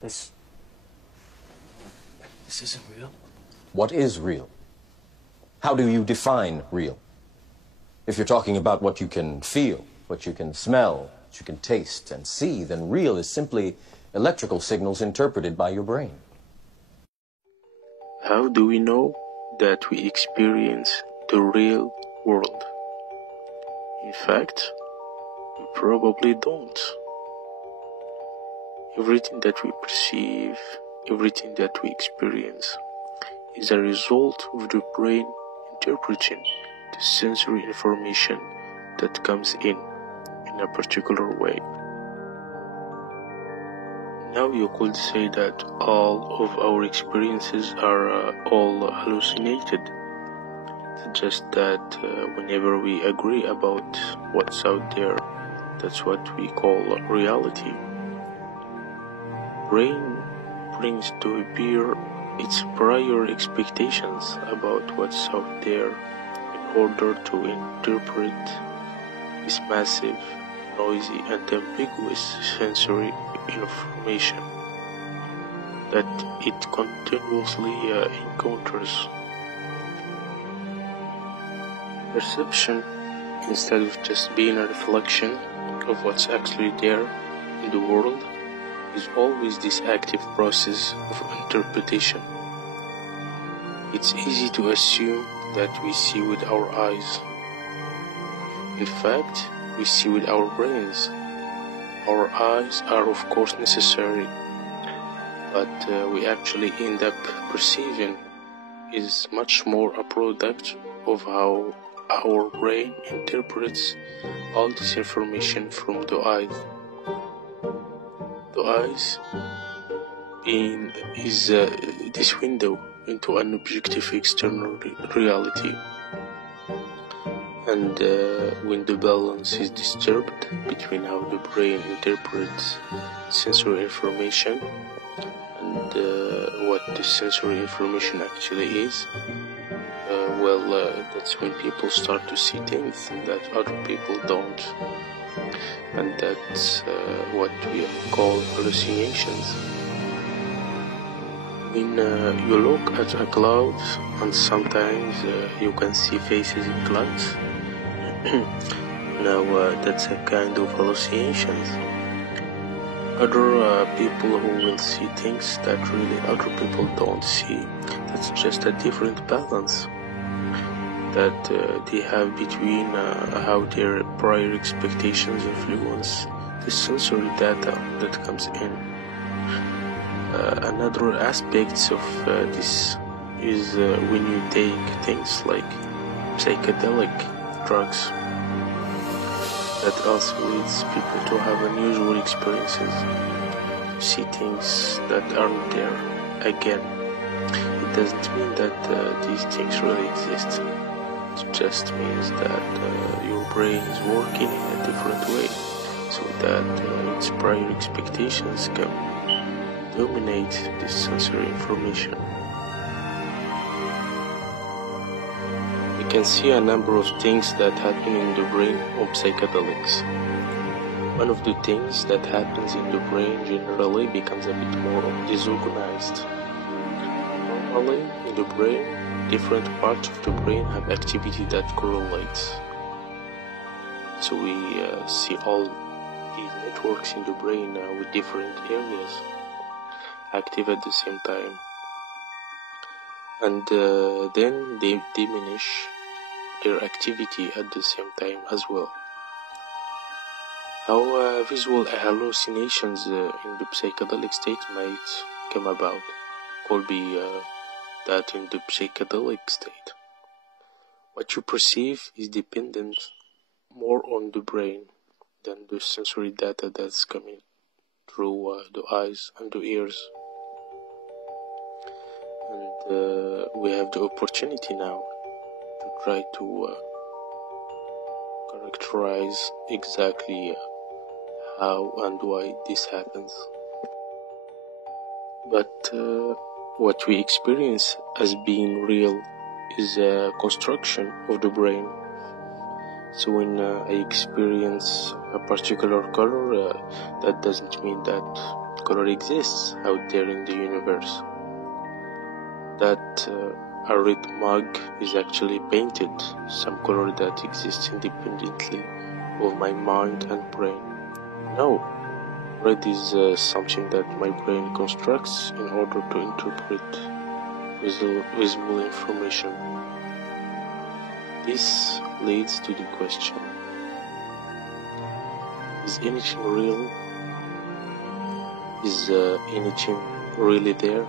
This isn't real. What is real? How do you define real? If you're talking about what you can feel, what you can smell, what you can taste and see, then real is simply electrical signals interpreted by your brain. How do we know that we experience the real world? In fact, we probably don't. Everything that we perceive, everything that we experience is a result of the brain interpreting the sensory information that comes in a particular way. Now you could say that all of our experiences are all hallucinated. It's just that whenever we agree about what's out there, that's what we call reality. Brain brings to bear its prior expectations about what's out there in order to interpret this massive, noisy and ambiguous sensory information that it continuously encounters. Perception, instead of just being a reflection of what's actually there in the world, is always this active process of interpretation. It's easy to assume that we see with our eyes. In fact, we see with our brains. Our eyes are of course necessary, but we actually end up perceiving is much more a product of how our brain interprets all this information from the eyes. The eyes is this window into an objective external reality, and when the balance is disturbed between how the brain interprets sensory information and what the sensory information actually is, that's when people start to see things that other people don't, and that's what we call hallucinations. When you look at a cloud and sometimes you can see faces in clouds, now that's a kind of hallucinations. Other people who will see things that really other people don't see, that's just a different balance that they have between how their prior expectations influence the sensory data that comes in. Another aspect of this is when you take things like psychedelic drugs, that also leads people to have unusual experiences, to see things that aren't there again. It doesn't mean that these things really exist. It just means that your brain is working in a different way, so that its prior expectations can dominate this sensory information. We can see a number of things that happen in the brain of psychedelics. One of the things that happens in the brain generally becomes a bit more disorganized. Normally, in the brain, different parts of the brain have activity that correlates. So we see all these networks in the brain with different areas active at the same time, and then they diminish their activity at the same time as well. How visual hallucinations in the psychedelic state might come about could be that in the psychedelic state, what you perceive is dependent more on the brain than the sensory data that's coming through the eyes and the ears. And we have the opportunity now to try to characterize exactly how and why this happens. But what we experience as being real is a construction of the brain. So when I experience a particular color, that doesn't mean that color exists out there in the universe. That a red mug is actually painted, some color that exists independently of my mind and brain. No, red is something that my brain constructs in order to interpret visible information. This leads to the question, is anything real? Is anything really there?